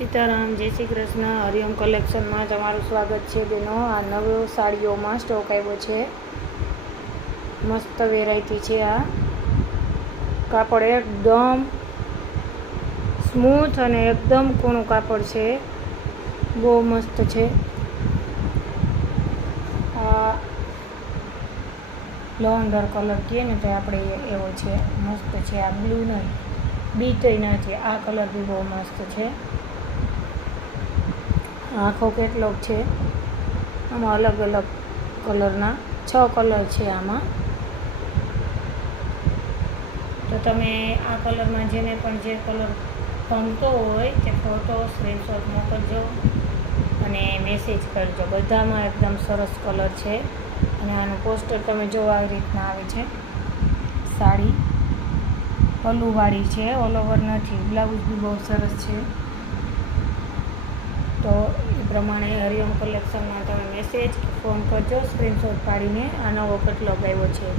સીતારામ, જય શ્રી કૃષ્ણ. હરિઓમ કલેક્શનમાં તમારું સ્વાગત છે બેનો. આ નવો સાડીઓમાં સ્ટોક આવ્યો છે. મસ્ત વેરાયટી છે. આ કાપડ એકદમ સ્મૂથ અને એકદમ કૂણું કાપડ છે. બહુ મસ્ત છે. આ લવંડર કલર કહે ને તો આપણે એવો છે. મસ્ત છે. આ બ્લુ નહીં, બીટય નથી. આ કલર બી બહુ મસ્ત છે. આખો કેટલોક છે. આમાં અલગ અલગ કલરના 6 કલર છે આમાં. તો તમે આ કલરમાં જેને પણ જે કલર ગમતો હોય તે ફોટો સ્ક્રીનશોટ મોકલજો અને મેસેજ કરજો. બધામાં એકદમ સરસ કલર છે. અને આનું પોસ્ટર તમે જો આવી રીતના આવે છે. સાડી પલ્લુવાળી છે, ઓલ ઓવર નથી. બ્લાઉઝ બી બહુ સરસ છે. તો એ પ્રમાણે હરિઓમ કલેક્શનમાં તમે મેસેજ કે ફોન કરજો સ્ક્રીનશોટ પાડીને. આ નવો કેટલોગ આવ્યો છે.